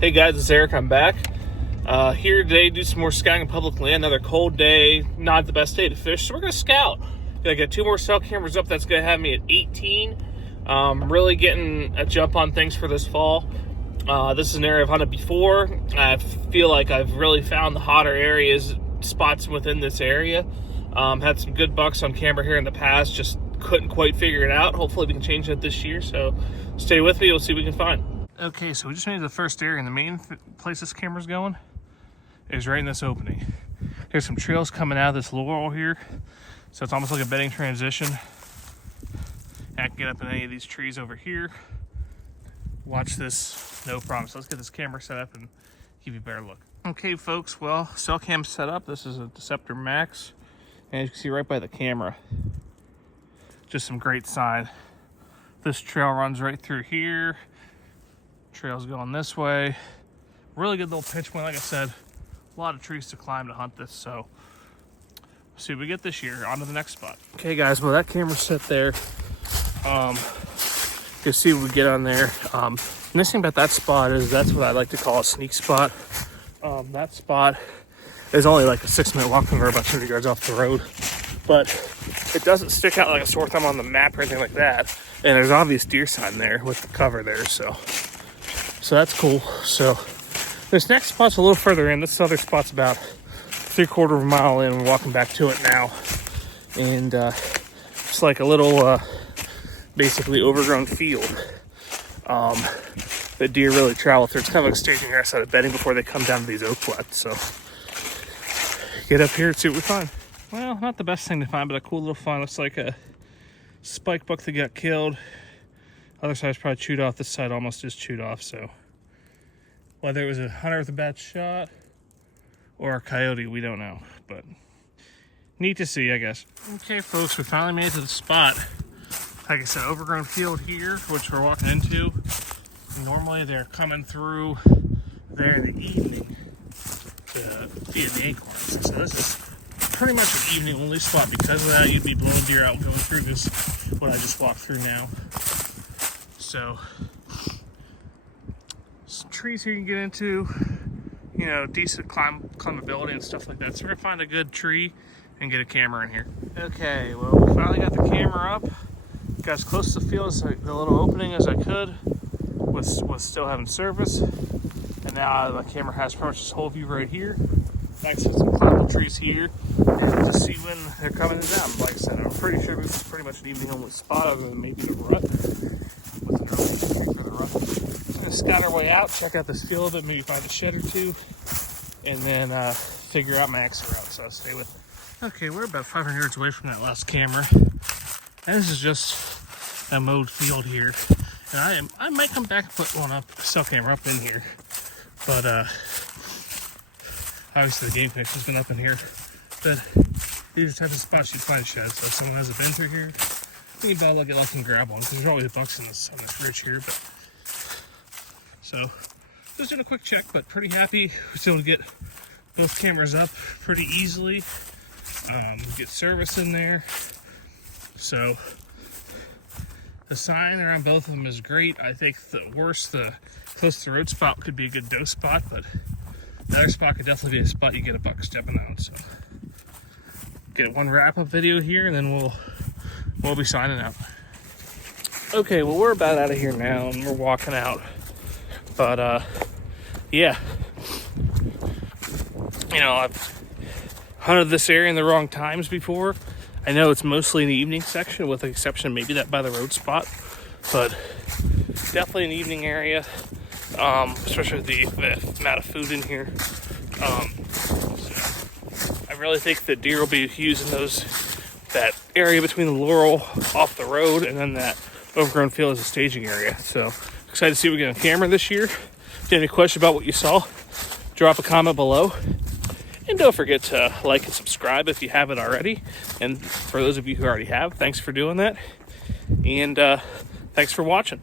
Hey guys, it's Eric. I'm back. Here today, do some more scouting in public land. Another cold day, not the best day to fish, so we're gonna scout. I got 2 more cell cameras up. That's gonna have me at 18. Really getting a jump on things for this fall. This is an area I've hunted before. I feel like I've really found the hotter areas, spots within this area. Had some good bucks on camera here in the past, just couldn't quite figure it out. Hopefully we can change that this year, so stay with me, we'll see what we can find. Okay, so we just made the first area, and the main place this camera's going is right in this opening. There's some trails coming out of this laurel here, so it's almost like a bedding transition. I can get up in any of these trees over here. Watch this, no problem. So let's get this camera set up and give you a better look. Okay, folks, well, cell cam's set up. This is a Deceptor Max, and you can see right by the camera, just some great sign. This trail runs right through here. Trail's going this way. Really good little pitch point. Like I said, a lot of trees to climb to hunt this, so we'll see what we get this year. On to the next spot. Okay guys, well that camera's set there. You'll see what we get on there. Nice thing about that spot is that's what I like to call a sneak spot. That spot is only like a 6-minute walk from there, about 200 yards off the road, but it doesn't stick out like a sore thumb on the map or anything like that. And there's obvious deer sign there with the cover there, so that's cool. So this next spot's a little further in. This other spot's about 3/4 of a mile in. We're walking back to it now, and it's like a little basically overgrown field that deer really travel through. It's kind of like a staging area outside of bedding before they come down to these oak flats. So get up here and see what we find. Well, not the best thing to find, but a cool little find. Looks like a spike buck that got killed. Other side's probably chewed off. This side almost is chewed off. So whether it was a hunter with a bad shot or a coyote, we don't know. But neat to see, I guess. Okay, folks, we finally made it to the spot. Like I said, overgrown field here, which we're walking into. Normally they're coming through there in the evening to feed the acorns. So this is pretty much an evening only spot. Because of that, you'd be blowing deer out going through this, what I just walked through now. So some trees here you can get into, you know, decent climbability and stuff like that. So we're gonna find a good tree and get a camera in here. Okay, well, we finally got the camera up. Got as close to the field as the little opening as I could with still having service. And now the camera has pretty much this whole view right here. Thanks to some climbable trees here, and to see when they're coming down. Like I said, I'm pretty sure this is pretty much an evening only spot, other than maybe the rut. With an early for the rut. So gonna scout our way out, check out this field a little bit, maybe find a shed or two, and then figure out my exit route. So stay with me. Okay, we're about 500 yards away from that last camera, and this is just a mowed field here. And I might come back and put one up, cell camera up in here, but obviously the game connection's been up in here. But these are the type of spots you'd find sheds. So if someone has a been through here, you can get lucky and grab one, because there's always bucks on this ridge here. But so just doing a quick check, but pretty happy. We was able to get both cameras up pretty easily. Get service in there. So the sign around both of them is great. I think the worst, the close to the road spot could be a good doe spot, but the other spot could definitely be a spot you get a buck stepping out. So get one wrap-up video here, and then we'll be signing out. Okay, well, we're about out of here now, and we're walking out. But yeah, you know, I've hunted this area in the wrong times before. I know it's mostly in the evening section, with the exception of maybe that by the road spot, but definitely an evening area, especially with the amount of food in here. So I really think the deer will be using that area between the laurel off the road and then that overgrown field as a staging area. So excited to see what we get on camera this year. If you have any questions about what you saw, drop a comment below. And don't forget to like and subscribe if you haven't already. And for those of you who already have, thanks for doing that. And thanks for watching.